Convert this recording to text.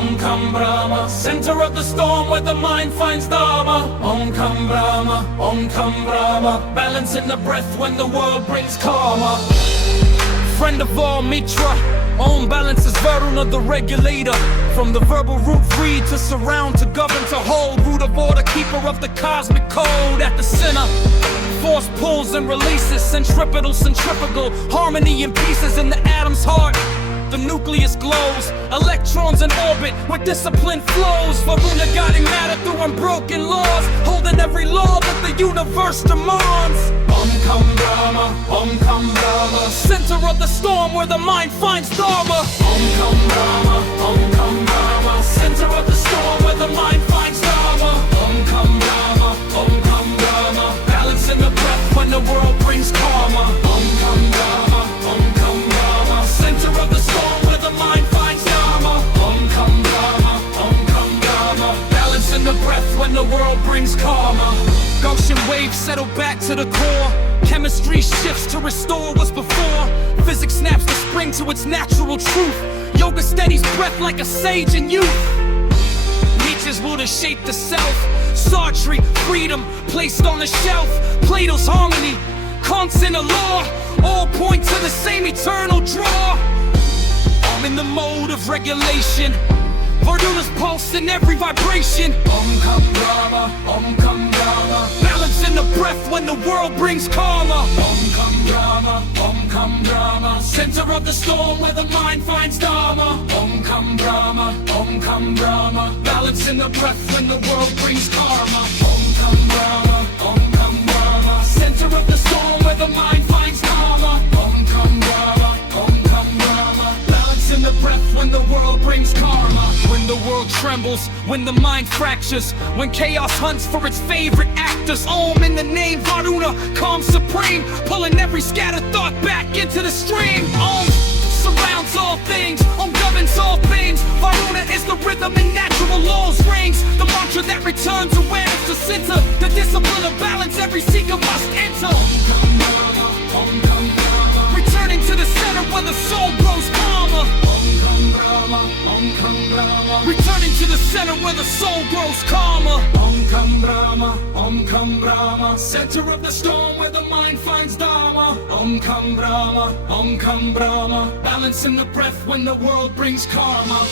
Om Kam Brahma, center of the storm where the mind finds Dharma. Om Kam Brahma, Om Kam Brahma, balance in the breath when the world brings karma. Friend of all Mitra, Om balance is Varuna the regulator. From the verbal root read to surround to govern to hold, root of order, keeper of the cosmic code at the center. Force pulls and releases, centripetal, centrifugal, harmony in pieces in the atom's heart. The nucleus glows, electrons in orbit where discipline flows. Varuna guiding matter through unbroken laws, holding every law that the universe demands. Om Kam Brahma, Om Kam Brahma, center of the storm where the mind finds Dharma. Om Kam Brahma, Om Kam Brahma, center of the storm where the mind finds Dharma. Om Kam Brahma, Om Kam Brahma, balance in the breath when the world brings karma. Om Kam Brahma, Om Kam Brahma, center of the storm where the mind finds Dharma. Om Kam Brahma, Om Kam Brahma, balance in the breath when the world brings karma. Goshen waves settle back to the core. Chemistry shifts to restore what's before. Physics snaps the spring to its natural truth. Yoga steadies breath like a sage in youth. Nietzsche's will to shape the self. Sartre, freedom placed on the shelf. Plato's harmony, Kant's inner law, all point to the same eternal draw. I'm in the mode of regulation. Varduna's pulse in every vibration. Om Kam Brahma, Om Kam Brahma, balance in the breath when the world brings karma. Om Kam Brahma, Om Kam Brahma, center of the storm where the mind finds Dharma. Om Kam Brahma, Om Kam Brahma, balance in the breath when the world brings karma. Om Kam Brahma, Om Kam Brahma, center of the storm where the mind finds Dharma. Om Kam Brahma, Om Kam Brahma, balance in the breath when the world brings karma. When the world trembles, when the mind fractures, when chaos hunts for its favorite actors. Om in the name Varuna, calm supreme, pulling every scattered thought back into the stream. Om surrounds all things, Om governs all things. Varuna is the rhythm and natural laws rings. The mantra that returns awareness to center. The discipline of balance every seeker must enter. Om Kam Brahma, Om Kam Brahma, returning to the center where the soul grows calmer. Om Kam Brahma, Om Kam Brahma, returning to the center where the soul grows calmer. Om Kam Brahma, Om Kam Brahma, center of the storm where the mind finds Dharma. Om Kam Brahma, Om Kam Brahma, balance in the breath when the world brings karma.